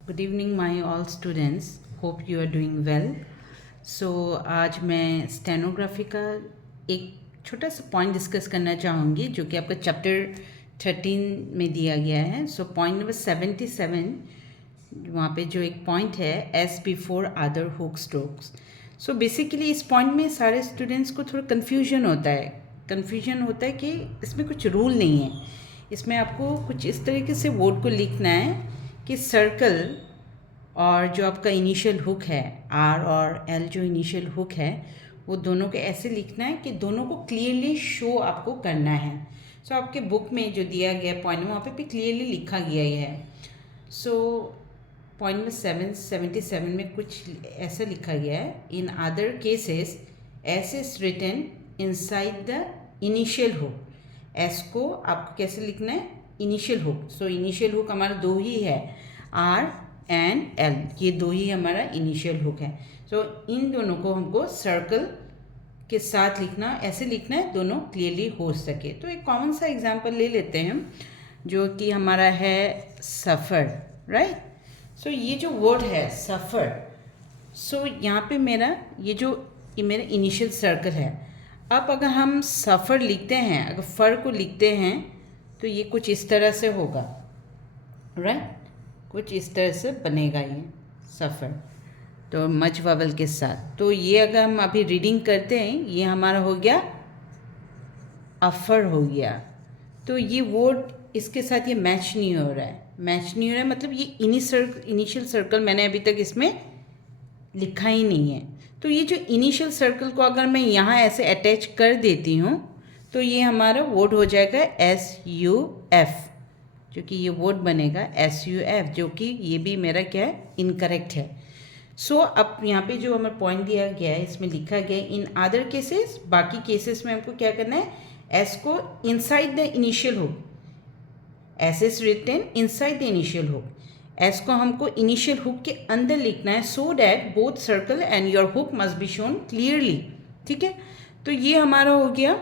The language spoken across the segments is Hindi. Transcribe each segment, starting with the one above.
Good evening my all students, hope you are doing well. So आज मैं स्टेनोग्राफी का एक छोटा सा पॉइंट डिस्कस करना चाहूँगी जो कि आपका चैप्टर 13 में दिया गया है। सो पॉइंट नंबर 77, वहाँ पे जो एक पॉइंट है, S before other hook strokes. So basically इस पॉइंट में सारे स्टूडेंट्स को थोड़ा कन्फ्यूजन होता है कि इसमें कुछ रूल नहीं है। इसमें आपको कुछ इस तरीके से वर्ड को लिखना है कि सर्कल और जो आपका इनिशियल हुक है, आर और एल जो इनिशियल हुक है, वो दोनों को ऐसे लिखना है कि दोनों को क्लियरली शो आपको करना है। सो आपके बुक में जो दिया गया पॉइंट वहाँ पे भी क्लियरली लिखा गया ही है। सो पॉइंट नंबर 77 में कुछ ऐसा लिखा गया है, in other cases S is written inside the initial hook. S को आपको कैसे लिखना है? Initial hook. So initial hook हमारा दो ही है, आर एंड एल, ये दो ही हमारा इनिशियल हुक है। सो इन दोनों को हमको सर्कल के साथ लिखना, ऐसे लिखना है दोनों क्लियरली हो सके। तो एक कॉमन सा एग्जांपल ले लेते हैं जो कि हमारा है सफ़र, राइट। सो ये जो वर्ड है सफ़र, सो यहाँ पे मेरा ये मेरा इनिशियल सर्कल है। अब अगर हम सफ़र लिखते हैं, अगर फ़र को लिखते हैं तो ये कुछ इस तरह से होगा, राइट। कुछ इस तरह से बनेगा ये सफ़र, तो मच वावल के साथ। तो ये अगर हम अभी रीडिंग करते हैं, ये हमारा हो गया अफ़र हो गया। तो ये वर्ड इसके साथ ये मैच नहीं हो रहा है, मतलब ये इनिशियल सर्कल मैंने अभी तक इसमें लिखा ही नहीं है। तो ये जो इनिशियल सर्कल को अगर मैं यहाँ ऐसे अटैच कर देती हूँ तो ये हमारा वर्ड हो जाएगा SUF, जो कि ये वर्ड बनेगा SUF, जो कि ये भी मेरा क्या है, इनकरेक्ट है। सो अब यहाँ पे जो हमें पॉइंट दिया गया है, इसमें लिखा गया है इन अदर केसेस, बाकी केसेस में हमको क्या करना है, एस को inside the initial hook, S is written inside the initial hook, S को हमको इनिशियल हुक के अंदर लिखना है, so that both circle and your hook must be shown clearly. ठीक है, तो ये हमारा हो गया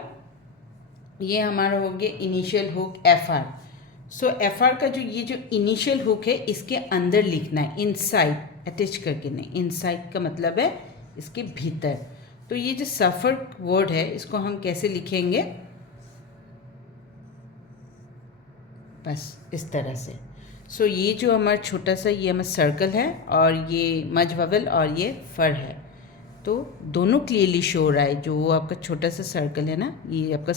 initial hook FR। So FR का जो इनिशियल हुक है, इसके अंदर लिखना है, इनसाइड, अटैच करके नहीं, इनसाइड का मतलब है इसके भीतर। तो ये जो सफ़र वर्ड है, इसको हम कैसे लिखेंगे, बस इस तरह से। सो ये जो हमारा छोटा सा ये हमारा सर्कल है और ये मज ववल और ये फ़र है, तो दोनों क्लियरली शो हो रहा है। जो वो आपका छोटा सा सर्कल है ना, ये आपका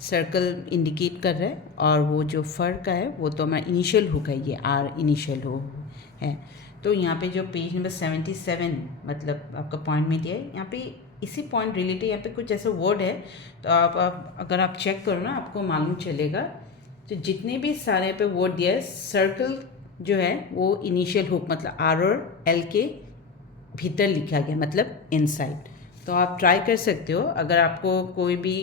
सर्कल इंडिकेट कर रहा है, और वो जो फ़र का है वो तो हमारा इनिशियल हुक है, ये आर इनिशियल हुक है। तो यहाँ पे जो पेज नंबर 77 मतलब आपका पॉइंट में दिया है, यहाँ पे इसी पॉइंट रिलेटेड यहाँ पे कुछ ऐसा वर्ड है, तो आप अगर आप चेक करो ना, आपको मालूम चलेगा। तो जितने भी सारे पे वर्ड दिया है, सर्कल जो है वो इनिशियल हुक मतलब आर और एल के भीतर लिखा गया, मतलब इनसाइड। तो आप ट्राई कर सकते हो। अगर आपको कोई भी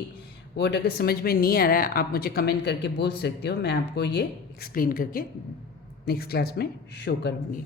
वर्ड अगर समझ में नहीं आ रहा है, आप मुझे कमेंट करके बोल सकते हो, मैं आपको ये एक्सप्लेन करके नेक्स्ट क्लास में शो करूँगी।